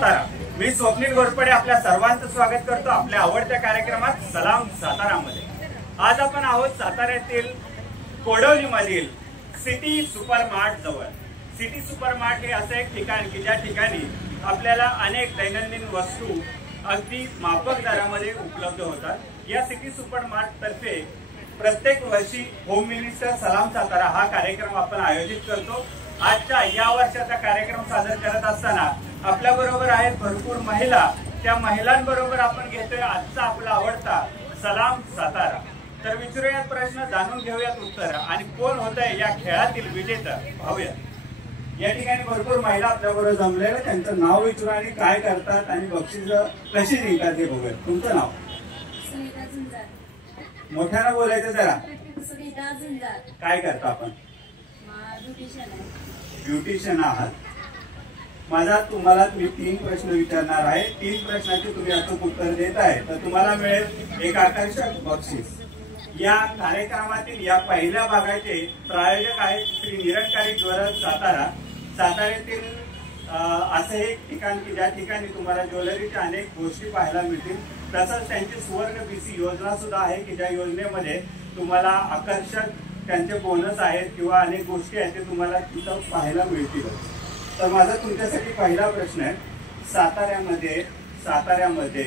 सातारा. मी स्वप्नील घोरपडे आपल्या सर्वांचं स्वागत करतो आपल्या आवडत्या कार्यक्रमात सलाम सातारामध्ये. आज आपण आहोत साताऱ्यातील कोडवलीमधील सिटी सुपरमार्ट जवळ. सिटी सुपरमार्ट हे असं एक ठिकाण की ज्या ठिकाणी आपल्याला अनेक दैनंदिन वस्तू अगदी माफक दरामध्ये उपलब्ध होतात. या सिटी सुपरमार्ट तर्फे प्रत्येक वर्षी होम मिनिस्टर सलाम सातारा हा कार्यक्रम आपण आयोजित करतो. आजच्या या वर्षाचा कार्यक्रम सादर करत असताना आपल्या बरोबर आहेत भरपूर महिला. त्या महिलांबरोबर आपण घेतोय आजचा आपला आवडता सलाम सातारा. तर विचारूयात प्रश्न, जाणून घेऊयात उत्तर आणि कोण होतंय या खेळातील विजेता पाहूया. या ठिकाणी भरपूर महिला आपल्या बरोबर जमलेल्या, त्यांचं नाव विचारू आणि काय करतात आणि बक्षीस कशी जिंकतात ते बघूया. तुमचं नाव? मोठ्यानं बोलायचं जरा. काय करता आपण? ब्युटिशियन आहात. माझा तुम्हाला मी 3 प्रश्न विचारणार आहे. 3 प्रश्नाचे तुम्ही अचूक उत्तर देत आहे तर तुम्हाला मिळेल एक आकर्षक बक्षीस. या कार्यक्रमातील या पहिल्या भागाचे प्रायोजक आहेत श्री निरंकारी ज्वेलर्स सातारा. साताऱ्यातील असं एक ठिकाण की ज्या ठिकाणी तुम्हाला ज्वेलरीच्या अनेक गोष्टी पाहायला मिळतील. तसंच त्यांची सुवर्ण बीसी योजना सुद्धा आहे की ज्या योजनेमध्ये तुम्हाला आकर्षक त्यांचे बोनस आहेत किंवा अनेक गोष्टी आहेत ते तुम्हाला तिथं पाहायला मिळतील. तर माझा तुमच्यासाठी पहिला प्रश्न आहे, साताऱ्यामध्ये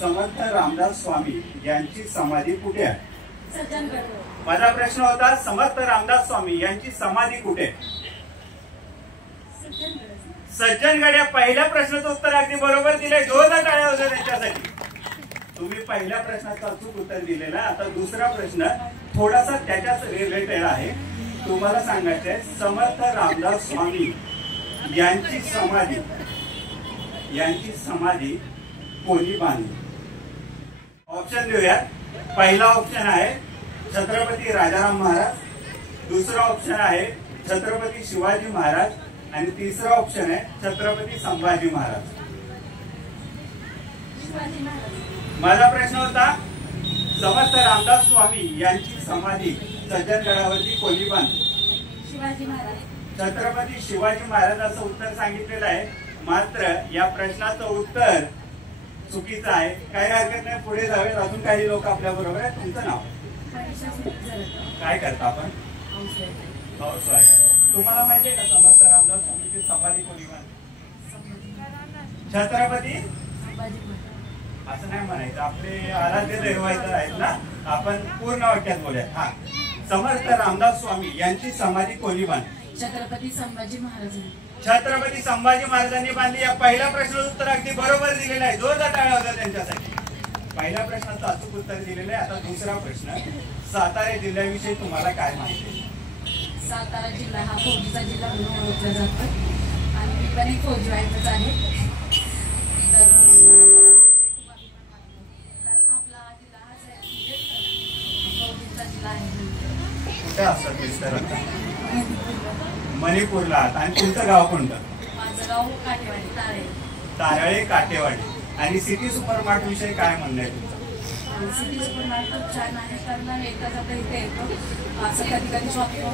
समर्थ रामदास स्वामी यांची समाधी कुठे आहे? माझा प्रश्न होता समर्थ रामदास स्वामी यांची समाधी कुठे? सज्जनगड. या पहिल्या प्रश्नाचं उत्तर अगदी बरोबर दिलंय. जोरदार टाळ्या होत्या त्यांच्यासाठी. तुम्ही पहिल्या प्रश्नाचं अचूक उत्तर दिलेलं आहे. आता दुसरा प्रश्न थोडासा त्याच्याच रिलेटेड आहे. तुम्हाला सांगायचंय समर्थ रामदास स्वामी यांची समाधी कोणी बांधली? ऑप्शन देऊया. पहिला ऑप्शन आहे छत्रपती राजाराम महाराज, दुसरा ऑप्शन आहे छत्रपती शिवाजी महाराज आणि तिसरा ऑप्शन आहे छत्रपती संभाजी महाराज. माझा प्रश्न होता समर्थ रामदास स्वामी यांची समाधी सज्जनगडावरती कोणी बांधली? शिवाजी महाराज. छत्रपती शिवाजी महाराजांचं उत्तर सांगितलेलं आहे. मात्र या प्रश्नाचं उत्तर चुकीचं आहे. काही हरकत नाही, पुढे जावे. अजून काही लोक आपल्या बरोबर आहेत. तुमचं नाव? काय करता आपण? तुम्हाला माहितीये का समर्थ रामदास स्वामींची समाधी कोणी बांधली? छत्रपती असं नाही म्हणायचं, आपले आराध्य दैवत आहेत ना. आपण पूर्ण वाक्यात बोलूया. हा, समर्थ रामदास स्वामी यांची समाधी कोणी बांधली? छत्रपती संभाजी महाराज. छत्रपती संभाजी महाराजांनी बांधली. या पहिल्या प्रश्नाचं उत्तर अगदी बरोबर दिलेलं आहे. जोरदार टाळ्या होत्या त्यांच्यासाठी. पहिल्या प्रश्नाचं अचूक उत्तर दिलेलं आहे. आता दुसरा प्रश्न, सातारा जिल्ह्याविषयी तुम्हाला काय माहिती? सातारा जिल्हा हा फौजीचा जिल्हा म्हणून ओळखला जातो आणि मी पण एक फौजीवाईच आहे. तर कारण आपला जिल्हा हा फौजीचा जिल्हा आहे. कुठे असतात मिस्टर? मणिपूरला आहात. आणि तुमचं गाव कोणतं? माझं गाव काटेवाडी, तारळे काटेवाडी. आणि सिटी सुपरमार्ट विषयी काय म्हणणं आहे तुमचं? सिटी सुपरमार्ट खूप छान आहे. कारण आम्ही एकदाच आता इथे येतो. असं कधी कधी शॉपिंग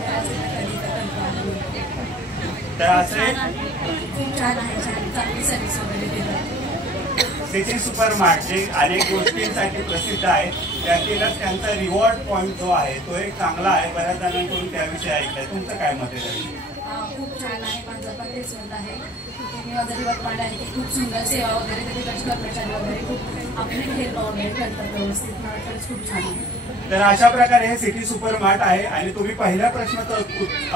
तर असं खूप छान आहे. चांगली सर्व्हिस वगैरे देतात. सिटी सुपरमार्ट जे अनेक गोष्टींसाठी प्रसिद्ध आहे त्यातीलच त्यांचा रिवॉर्ड पॉइंट जो आहे तो एक चांगला आहे. बऱ्याच जणांकडून त्याविषयी ऐकलंय. तुमचं काय मत आहे? खूप छान आहे. माझं पण तेच मत आहे. माझं रिवॉर्ड आहे की खूप सुंदर सेवा वगैरे त्याचे कर्मचारी वगैरे खूप आपले हेल्प वगैरे करतात व्यवस्थित. खूप छान आहे. तर अशा प्रकारे हे सिटी सुपरमार्ट आहे आणि तुम्ही पहिल्या प्रश्नाचं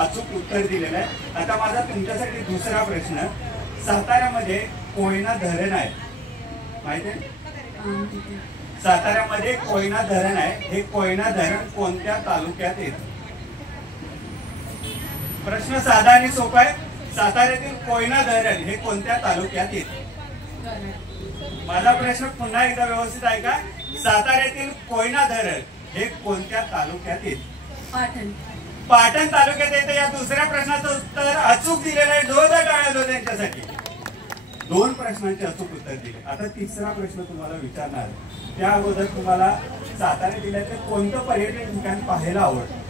अचूक उत्तर दिलेलं आहे. आता माझा तुमच्यासाठी दुसरा प्रश्न, साताऱ्यामध्ये कोयना धरण आहे, माहिती आहे? साताऱ्यामध्ये कोयना धरण आहे. हे कोयना धरण कोणत्या तालुक्यात येतं? प्रश्न साधा आणि सोपा आहे. साताऱ्यातील कोयना धरण हे कोणत्या तालुक्यात येते? माझा प्रश्न पुन्हा एकदा व्यवस्थित ऐका. साताऱ्यातील कोयना धरण हे कोणत्या तालुक्यात येते? पाटण तालुक्यात येते. या दुसऱ्या प्रश्नाचं उत्तर अचूक दिलेलं आहे. जोरदार टाळ्या होत्या त्यांच्यासाठी. 2 प्रश्नांचे अचूक उत्तर दिले. आता तिसरा प्रश्न तुम्हाला विचारणार आहे. त्या अगोदर तुम्हाला सातारा जिल्ह्याचे कोणतं पर्यटन ठिकाण पाहायला आवडतं?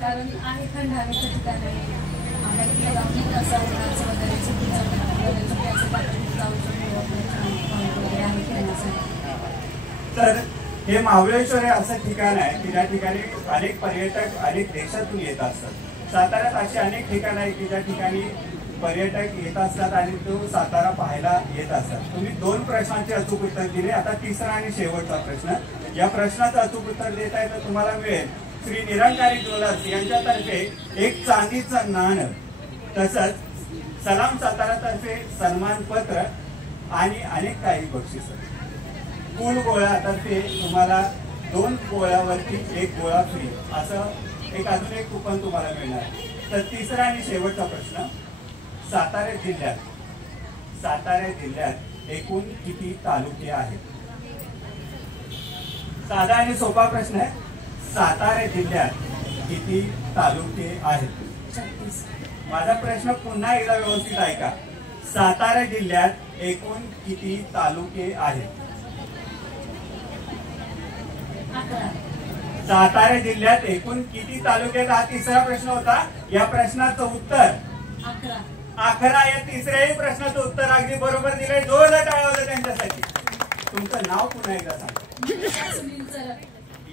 कारण आहे थंड हवेचं ठिकाण आहे. असं उन्हाचं वगैरे सुट्टीचं जाऊ वगैरे आहे फिरण्यासाठी. तर हे महाबळेश्वर हे असं ठिकाण आहे की ज्या ठिकाणी अनेक पर्यटक अनेक देशातून येत असतात. साताऱ्यात अशी अनेक ठिकाणं आहेत की ज्या ठिकाणी पर्यटक येत असतात आणि तो सातारा पाहायला येत असतात. तुम्ही 2 प्रश्नांचे अचूक उत्तर दिले. आता तिसरा आणि शेवटचा प्रश्न. या प्रश्नाचं अचूक उत्तर देताय तर तुम्हाला मिळेल श्री निरंकारी ज्वेलर्स यांच्यातर्फे एक चांदीचं नाणं, तसंच सलाम सातारातर्फे सन्मानपत्र आणि अनेक काही बक्षीस. कुल गोळ्यातर्फे तुम्हाला 2 गोळ्यावरती 1 गोळा फ्री असं अजून एक कुपन तुम्हाला मिळणार. तर तिसरा आणि शेवटचा प्रश्न. सातारा जिल्ह्यात एकूण किती तालुके आहेत? साधा आणि सोपा प्रश्न आहे. सातारा जिल्ह्यात किती तालुके आहेत? 36. माझा प्रश्न पुन्हा एकदा व्यवस्थित ऐका. सातारा जिल्ह्यात एकूण किती तालुके आहेत? 11. सातारा जिल्ह्यात एकूण किती तालुके आहेत हा तिसरा प्रश्न होता. या प्रश्नाचं उत्तर 11. 11. या तिसऱ्याही प्रश्नाचं उत्तर अगदी बरोबर दिलंय. जोरदार टाळ्या होत्या त्यांच्यासाठी. तुमचं नाव पुन्हा एकदा सांगा. सुनील चरक.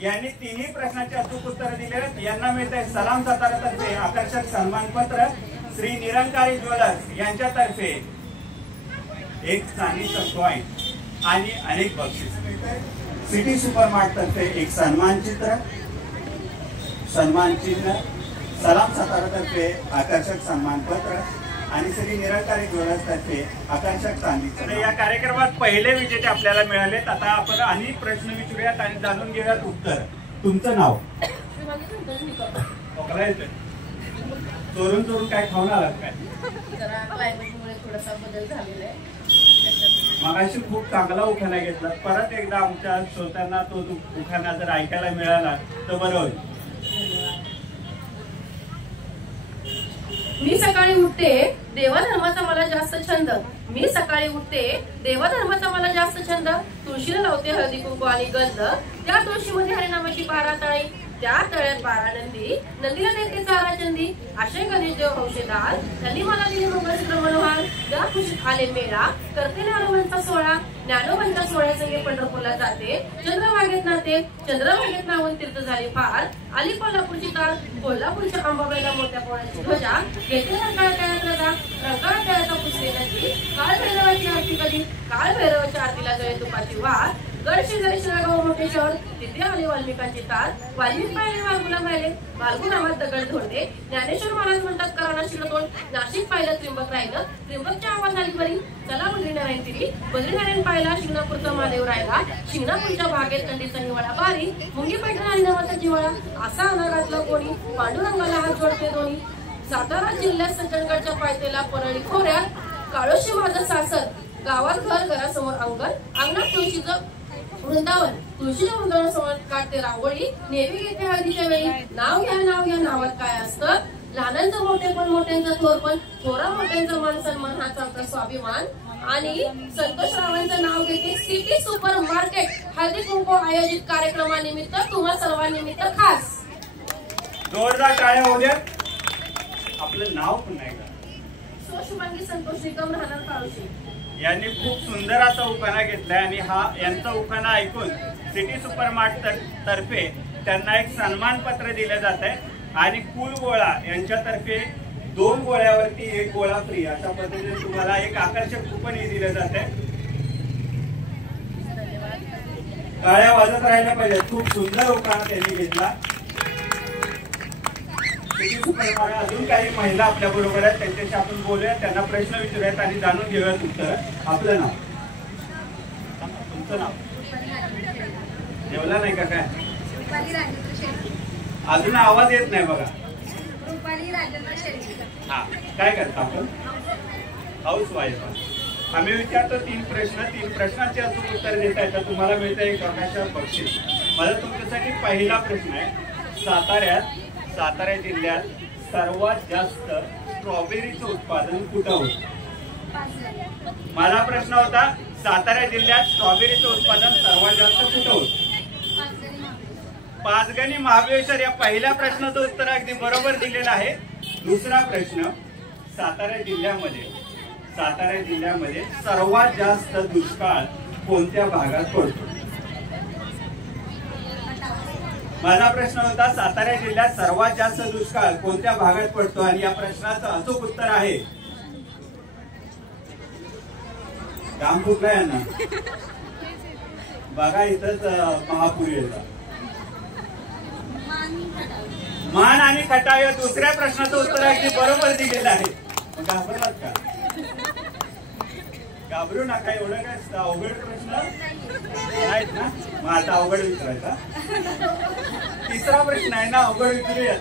यांनी 3ही प्रश्नाची अचूक उत्तर दिले. यांना मिळत आहे सलाम सातारातर्फे आकर्षक सन्मानपत्र, श्री निरंकारी ज्वेलर्स यांच्यातर्फे एक चांदीचं कॉइन आणि अनेक बक्षीस मिळते. सिटी सुपरमार्ट तर्फे एक सन्मानचिन्ह, सलाम सातारातर्फे आकर्षक सन्मानपत्र आणि श्री निरंकारी ज्वेलर्स तर्फे आकर्षक चांदीचं. या कार्यक्रमात पहिले विजेते आपल्याला मिळालेत. आता आपण अनेक प्रश्न विचारूयात आणि जाणून घेऊयात उत्तर. तुमचं नाव? चोरून चोरून काय खाऊन आलात काय? क्लायमेटमुळे थोडासा बदल झालेला आहे. मगाशी खूप चांगला उखाणा घेतला. परत एकदा आमच्या श्रोत्यांना तो उखाणा जर ऐकायला मिळाला तर बरं होईल. मी सकाळी उठते देवाधर्माचा मला जास्त छंद. मी सकाळी उठते देवाधर्माचा मला जास्त छंद. तुळशीला लावते हळदी कुंकू आणि गंध. त्या तुळशीमध्ये हरिनामाची 12 तळी. त्या तळ्यात 12 नंदी. नंदीला देते चारा चंदी. असे गणेश देव हौशेदार त्यांनी मला दिले मंगळसूत्र मनोहार. त्या खुशीत आले मेळा करते ज्ञानोबांचा सोहळा. ज्ञानोबांच्या सोहळ्यासंगे पंढरपूरला जाते. चंद्रभागेत नाते चंद्रभागेत नावून तीर्थ झाले पार. आली कोल्हापूरची तार. कोल्हापूरच्या अंबाबाईला मोठ्या पोळ्याची ध्वजा. घेते रंकाळ तळ्यात रजा. रंकाळ तळ्याचा पुसले नदी. काळ भैरवाची आरती कधी. काळ भैरवाच्या आरतीला जळे तुपाची वार. गड शेजारी शिरागाव मोठे शहर. तिथे आले वाल्मिकांची तार. वाल्मिक पाहिले वाल्गुला पाहिले. वाल्गु नामात दगड धोंडे. ज्ञानेश्वर महाराज म्हणतात कराना शिरतोड. नाशिक पाहिलं त्रिंबक राहिलं. त्रिंबकच्या आवाज आली बरी. चला बद्रीनारायण तिरी. बद्रीनारायण पाहिला शिंगणापूरचा महादेव राहिला. शिंगणापूरच्या भागेत थंडीचा हिवाळा बारी. मुंगी पैठण आणि नावाचा जिवाळा. असा अनाघातला कोणी पांडुरंगाला हात जोडते दोन्ही. सातारा जिल्ह्यात सज्जनगडच्या पायथ्याला परळी खोऱ्यात. काळोशी माझं सासर. गावात घर घरासमोर अंगण. अंगणात तुळशीचं वृंदावन. तुळशीच्या वृंदावनासमोर काढते रांगोळी. नेहमी घेते हळदीच्या वेळी. नाव घ्या नावात काय असतं. लहानांचं मोठे पण मोठ्यांचं थोर पण. थोरा मोठ्यांचं मान सन्मान हाच आमचा स्वाभिमान. आणि संतोष रावांचं नाव घेते city super market Haldi Kunku आयोजित कार्यक्रमानिमित्त तुम्हा सर्वांनिमित्त खास. जोरदार टाळ्या होऊ द्या. आपलं नाव पुन्हा एकदा. शुभांगी संतोष निकम राहणार काळोशी. यांनी खूप सुंदर असा उखाणा घेतलाय आणि यांचा उखाणा ऐकून सिटी सुपरमार्ट तर्फे त्यांना एक सन्मानपत्र दिलं जात आहे आणि कुल गोळा यांच्यातर्फे 2 गोळ्यावरती 1 गोळा फ्री अशा पद्धतीने तुम्हाला एक आकर्षक कुपनही दिलं जात आहे. टाळ्या वाजत राहिल्या पाहिजे. खूप सुंदर उखाणा त्यांनी घेतला. अजून काही महिला आपल्या बरोबर आहेत. त्यांच्याशी आपण बोलूया. त्यांना प्रश्न विचारूयात आणि जाणून घेऊयात उत्तर. आपलं नाव? तुमचं नाव? जेवला नाही का काय? अजून आवाज येत नाही बघा. हा, काय करता आपण? House wife. आम्ही विचारतो 3 प्रश्न. 3 प्रश्नांचे अचूक उत्तर देता येतं तुम्हाला मिळतं एक आकर्षक बक्षीस. माझा तुमच्यासाठी पहिला प्रश्न आहे. सातारा जिल्ह्यात सर्वात जास्त स्ट्रॉबेरीचं उत्पादन कुठं होतं? माझा प्रश्न होता सातारा जिल्ह्यात स्ट्रॉबेरीचं उत्पादन सर्वात जास्त कुठं होतं? पाचगणी महाबळेश्वर. या पहिल्या प्रश्नाचं उत्तर अगदी बरोबर दिलेलं आहे. दुसरा प्रश्न. सातारा जिल्ह्यामध्ये सर्वात जास्त दुष्काळ कोणत्या भागात पडतो? माझा प्रश्न होता सातारा जिल्ह्यात सर्वात जास्त दुष्काळ कोणत्या भागात पडतो आणि या प्रश्नाचं अचूक उत्तर आहे काम कुठला यांना बघा इथंच महापूर येतात. मान आणि खटाव या दुसऱ्या प्रश्नाचं उत्तर अगदी बरोबर दिलेलं आहे. घाबरलात का? घाबरू नका. एवढं काय अवघड प्रश्न नाहीत ना. मग आता अवघड विचारायचा. तिसरा प्रश्न आहे ना, अवघड विचारूया.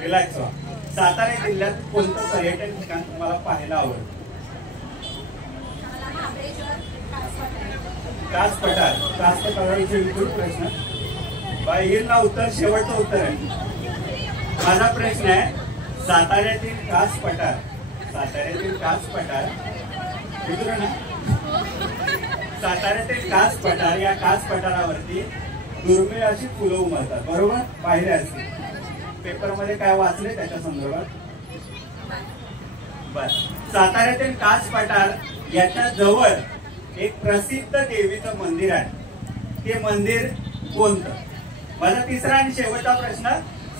रिलॅक्स व्हा. सातारा जिल्ह्यात कोणतं पर्यटन ठिकाण तुम्हाला पाहायला आवडतं? कास पठाराविषयी विपुल प्रश्न येईल ना. उत्तर शेवटचं उत्तर आहे. माझा प्रश्न आहे साताऱ्यातील कास पठार विचारू ना. साताऱ्यातील कास पठार या कास पठारावरती दुर्मिळ अशी फुलं उमलतात, बरोबर? पाहिले असतील पेपरमध्ये. काय वाचले त्याच्या संदर्भात? बर. साताऱ्यातील कास पठार याच्या जवळ एक प्रसिद्ध देवीचं मंदिर आहे. ते मंदिर कोणतं? माझा तिसरा आणि शेवटचा प्रश्न.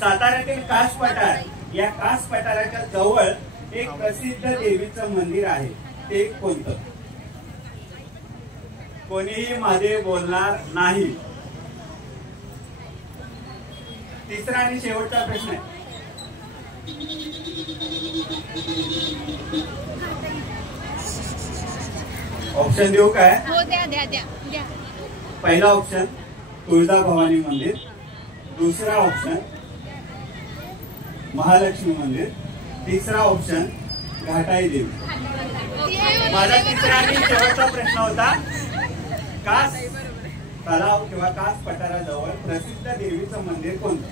साताऱ्यातील कास पठार या कास पठाराच्या जवळ एक प्रसिद्ध देवीचं मंदिर आहे, ते कोणतं? कोणीही मध्ये बोलणार नाही. तिसरा आणि शेवटचा प्रश्न आहे. ऑप्शन देऊ काय? हो, द्या. पहिला ऑप्शन तुळजाभवानी मंदिर, दुसरा ऑप्शन महालक्ष्मी मंदिर, तिसरा ऑप्शन घाटाई देवी. माझा तिसरा आणि शेवटचा प्रश्न होता कास तलाव किंवा कास पठाराजवळ प्रसिद्ध देवीचं मंदिर कोणतं?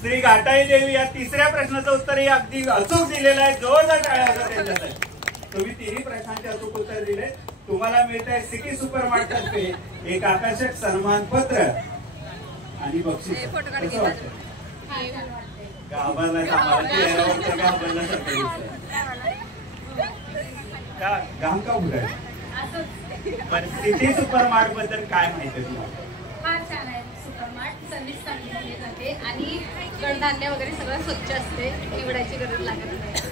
श्री घाटाई देवी. या तिसऱ्या प्रश्नाचं उत्तरही अगदी अचूक दिलेलं आहे. जोरदार टाळ्या होता त्यांच्यासाठी. तुम्ही तिन्ही प्रश्नांचे अचूक उत्तर दिले. तुम्हाला मिळत आहे सिटी सुपर मार्ट तर्फे एक आकर्षक सन्मान पत्र आणि बक्षीस. कसं वाटतं? घाम का उघड पण सिटी सुपर मार्ट बद्दल काय माहिती तुम्हाला? फार छान आहे सुपर मार्ट. सर्व्हिस चांगली दिली जाते आणि कडधान्य वगैरे सगळं स्वच्छ असते. निवडायची गरज लागत नाही.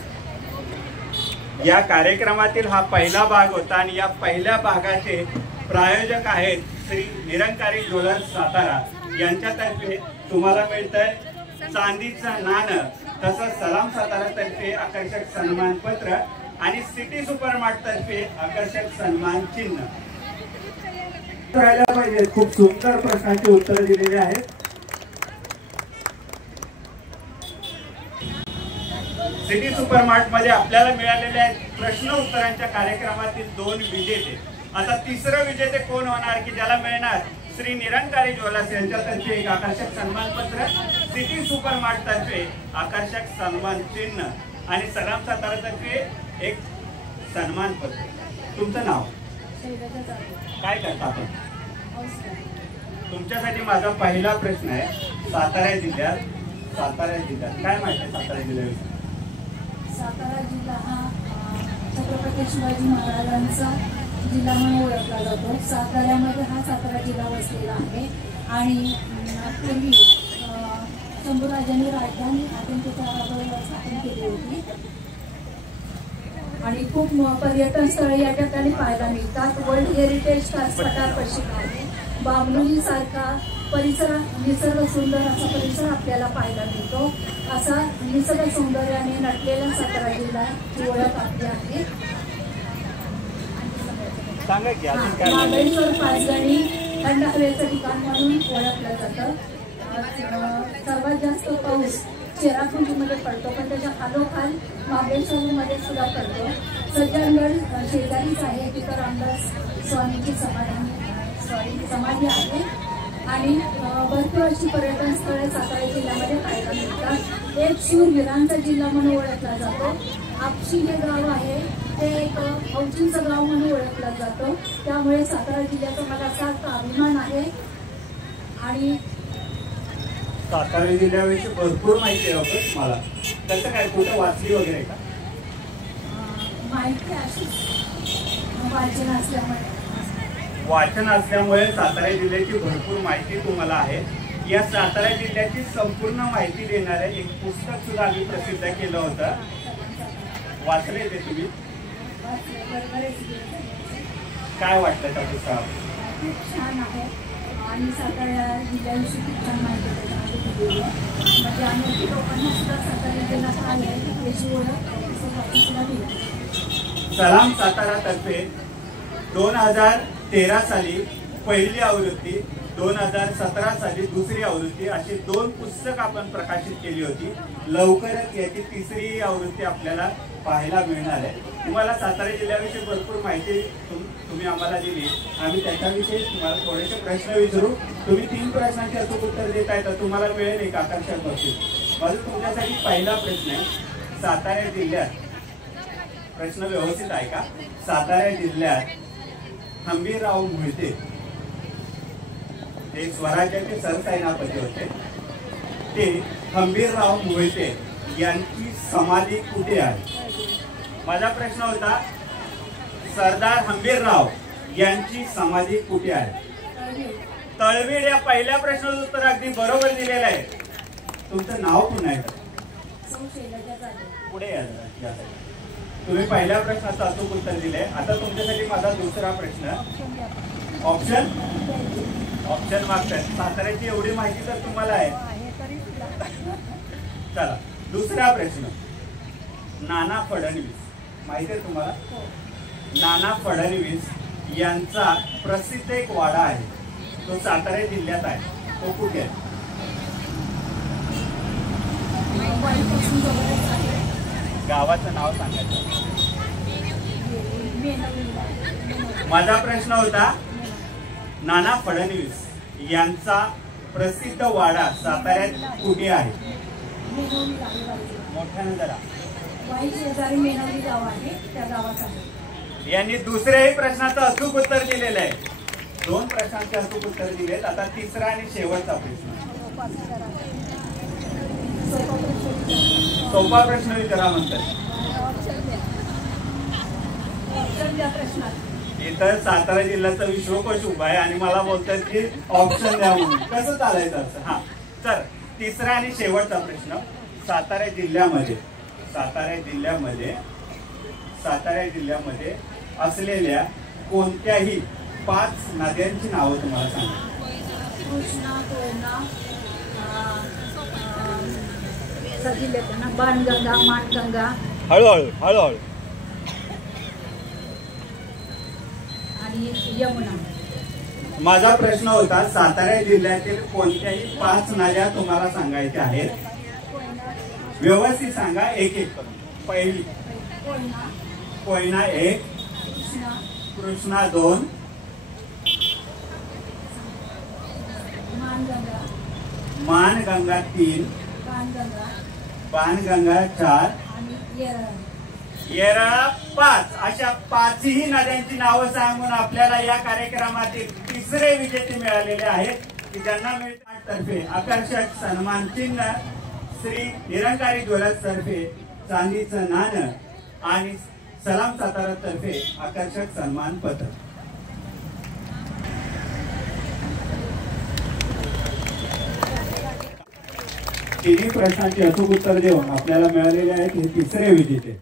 या कार्यक्रमातील हा पहिला भाग होता आणि या पहिल्या भागाचे प्रायोजक आहेत श्री निरंकारी ज्वेलर्स सातारा. यांच्यातर्फे तुम्हाला मिळतंय चांदीचं नाणं, तसंच सलाम सातारा तर्फे आकर्षक सन्मान पत्र आणि सिटी सुपर मार्ट तर्फे आकर्षक सन्मान चिन्ह. करायला पाहिजे. खूप सुंदर प्रश्नांची उत्तरं दिलेली आहेत. सिटी सुपर मार्ट मध्ये आपल्याला मिळालेल्या प्रश्न उत्तरांच्या कार्यक्रमातील 2 विजेते. आता तिसरं विजेते कोण होणार की ज्याला मिळणार श्री निरंकारी ज्वेलर्स यांच्यातर्फे एक आकर्षक सन्मान पत्र, सिटी सुपर मार्ट तर्फे आकर्षक सन्मान चिन्ह आणि सलाम सातारा तर्फे एक सन्मान पत्र. तुमचं नाव काय करता आपण? तुमच्यासाठी माझा पहिला प्रश्न आहे सातारा जिल्ह्यात काय माहिती आहे सातारा जिल्ह्याविषयी? सातारा जिल्हा हा छत्रपती शिवाजी महाराजांचा जिल्हा म्हणून ओळखला जातो. साताऱ्यामध्ये हा सातारा जिल्हा वसलेला आहे आणि पूर्वी शंभूराजांनी राजधानी अजिंठ्याच्या स्थापन केली होती आणि खूप पर्यटन स्थळे या ठिकाणी पाहायला मिळतात. वर्ल्ड हेरिटेज कास पठार पश्चिम आहे. बामणोली सारखा परिसर, निसर्ग सुंदर असा परिसर आपल्याला पाहायला मिळतो. असा निसर्ग सौंदर्याने नटलेला सातारा जिल्हा ही ओळख आपली आहे. महाबळेश्वर पाचगणी थंड हवेचं ठिकाण म्हणून ओळखलं जातं. सर्वात जास्त पाऊस चेरापुंजीमध्ये पडतो, पण त्याच्या खालोखाल महाबळेश्वरमध्ये सुद्धा पडतो. सज्जनगड शेजारीच आहे, तिथं रामदास स्वामींची समाधी आहे आणि भरपूर अशी पर्यटन स्थळे सातारा जिल्ह्यामध्ये पाहायला मिळतात. एक शूरवीरांचा जिल्हा म्हणून ओळखला जातो. आपशी हे गाव आहे ते एक फौजींचं गाव म्हणून ओळखलं जातं. त्यामुळे सातारा जिल्ह्याचा मला सार्थ अभिमान आहे आणि सातारा जिल्ह्याविषयी भरपूर माहिती आहे अगं तुम्हाला. कसं काय, कुठं वाचली वगैरे का? माहिती अशीच वाचन असल्यामुळे. वाचन असल्यामुळे सातारा जिल्ह्याची भरपूर माहिती तुम्हाला आहे. या सातारा जिल्ह्याची संपूर्ण माहिती देणारे एक पुस्तक सुद्धा आम्ही प्रसिद्ध केलं होतं. वाचले ते तुम्ही? काय वाटतं त्या पुस्तकात? खूप छान आहे आणि सातारा जिल्ह्याविषयी खूप छान माहिती त्याच्यामध्ये दिलेली आहे. म्हणजे अनेक लोकांना सुद्धा सातारा जिल्ह्यात आले त्याची ओळख सुद्धा दिली. सलाम सातारा तर्फे 2013 साली पहिली आवृत्ती, 2017 साली दुसरी आवृत्ती अशी 2 पुस्तक आपण प्रकाशित केली होती. लवकरच याची 3री आवृत्ती आपल्याला पाहायला मिळणार आहे. तुम्हाला सातारा जिल्ह्याविषयी भरपूर माहिती तुम्ही आम्हाला दिली. आम्ही त्याच्याविषयी तुम्हाला थोडेसे प्रश्न विचारू. तुम्ही 3 प्रश्नांचे अचूक उत्तर देताय तर तुम्हाला मिळेल एक आकर्षक बक्षीस. माझा तुमच्यासाठी पहिला प्रश्न आहे, सातारा जिल्ह्यात, प्रश्न व्यवस्थित आहे का? सातारा जिल्ह्यात हंबीरराव मोहिते ते स्वराज्याचे सरसेनापती होते. ते हंबीरराव मोहिते यांची समाधी कुठे आहे? माझा प्रश्न होता, सरदार हंबीरराव यांची समाधी कुठे आहे? तळवीड. या पहिल्या प्रश्नाचं उत्तर अगदी बरोबर दिलेलं आहे. तुमचं नाव पुन्हा आहे पुढे या जरा. तुम्ही पहिल्या प्रश्नाचं अचूक उत्तर दिले. आता तुमच्यासाठी माझा दुसरा प्रश्न. ऑप्शन मागतात. साताऱ्याची एवढी माहिती तर तुम्हाला आहे. चला दुसरा प्रश्न. नाना फडणवीस माहिती आहे तुम्हाला? नाना फडणवीस यांचा प्रसिद्ध एक वाडा आहे, तो सातारा जिल्ह्यात आहे. तो कुठे आहे? गावाचं नाव सांगायचं. माझा प्रश्न होता, नाना फडणवीस यांचा प्रसिद्ध वाडा साताऱ्यात कुठे आहे? मोठ्यानं जरा. यांनी दुसऱ्याही प्रश्नाचं अचूक उत्तर दिलेलं आहे. 2 प्रश्नांचे अचूक उत्तर दिलेत. आता तिसरा आणि शेवटचा प्रश्न. सोपा प्रश्न विचारा म्हणतात. इथं सातारा जिल्ह्याचा विश्वकोश उभा आहे आणि मला बोलतात की ऑप्शन द्या म्हणून. कसं चालायचं असं? हा, तर तिसरा आणि शेवटचा प्रश्न. सातारा जिल्ह्यामध्ये असलेल्या कोणत्याही 5 नद्यांची नावं तुम्हाला सांगा. कृष्णा, कोयना, बाणगंगा, मानगंगा, हळूहळू आणि यमुना. माझा प्रश्न होता, सातारा जिल्ह्यातील कोणत्याही 5 नद्या तुम्हाला सांगायच्या आहेत. व्यवस्थित सांगा, एक एक करून. पहिली कोयना 1, कृष्णा 2, मानगंगा 3, बाणगंगा 4 आणि येरळा 5. अशा 5ही नद्यांची नावं सांगून आपल्याला या कार्यक्रमातील 3रे विजेते मिळालेले आहेत, की ज्यांना मिळतात तर्फे आकर्षक सन्मान चिन्ह, श्री निरंकारी ज्वेलर्स तर्फे चांदीचं नाणं आणि सलाम सातारा तर्फे आकर्षक सन्मान पत्र. तिन्ही प्रश्नांची अचूक उत्तर देऊन आपल्याला मिळालेले आहेत हे 3रे विजेते.